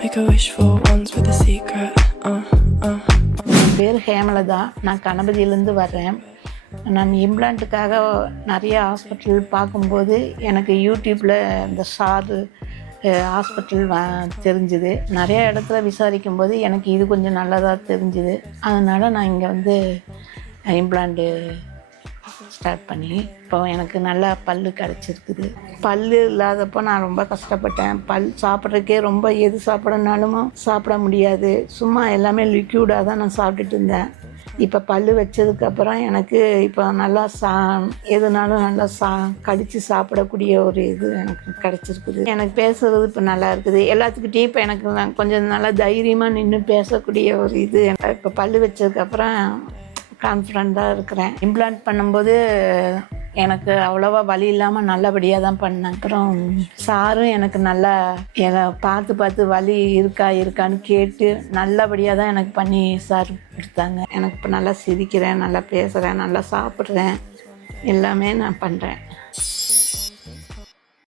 Make a wish for ones with a secret. என் பேர் ஹேமலதா. நான் கணபதியிலேருந்து வர்றேன். நான் இம்ப்ளான்ட்டுக்காக நிறைய ஹாஸ்பிட்டல் பார்க்கும்போது எனக்கு யூடியூப்பில் இந்த சாரு ஹாஸ்பிட்டல் தெரிஞ்சுது. நிறைய இடத்துல விசாரிக்கும்போது எனக்கு இது கொஞ்சம் நல்லதாக தெரிஞ்சுது. அதனால் நான் இங்கே வந்து இம்ப்ளான்ட்டு ஸ்டார்ட் பண்ணி இப்போ எனக்கு நல்லா பல்லு கிடச்சிருக்குது. பல்லு இல்லாதப்போ நான் ரொம்ப கஷ்டப்பட்டேன். சாப்பிட்றதுக்கே ரொம்ப எது சாப்பிடனாலும் சாப்பிட முடியாது. சும்மா எல்லாமே லிக்யூடாக தான் நான் சாப்பிட்டுட்டு இருந்தேன். இப்போ பல்லு வச்சதுக்கப்புறம் எனக்கு இப்போ நல்லா எதுனாலும் நல்லா கடித்து சாப்பிடக்கூடிய ஒரு இது எனக்கு கிடச்சிருக்குது. எனக்கு பேசுகிறது இப்போ நல்லா இருக்குது. எல்லாத்துக்கிட்டேயும் இப்போ எனக்கு கொஞ்சம் நல்லா தைரியமாக நின்று பேசக்கூடிய ஒரு இது இப்போ பல்லு வச்சதுக்கப்புறம் கான்ஃபிடண்ட்டாக இருக்கிறேன். இம்ப்ளான்ட் பண்ணும்போது எனக்கு அவ்வளோவா வலி இல்லாமல் நல்லபடியாக தான் பண்ணேன். அப்புறம் சாரும் எனக்கு நல்லா பார்த்து வலி இருக்கான்னு கேட்டு நல்லபடியாக தான் எனக்கு பண்ணி சார் கொடுத்தாங்க. எனக்கு இப்போ நல்லா சிரிக்கிறேன், நல்லா பேசுகிறேன், நல்லா சாப்பிட்றேன், எல்லாமே நான் பண்ணுறேன்.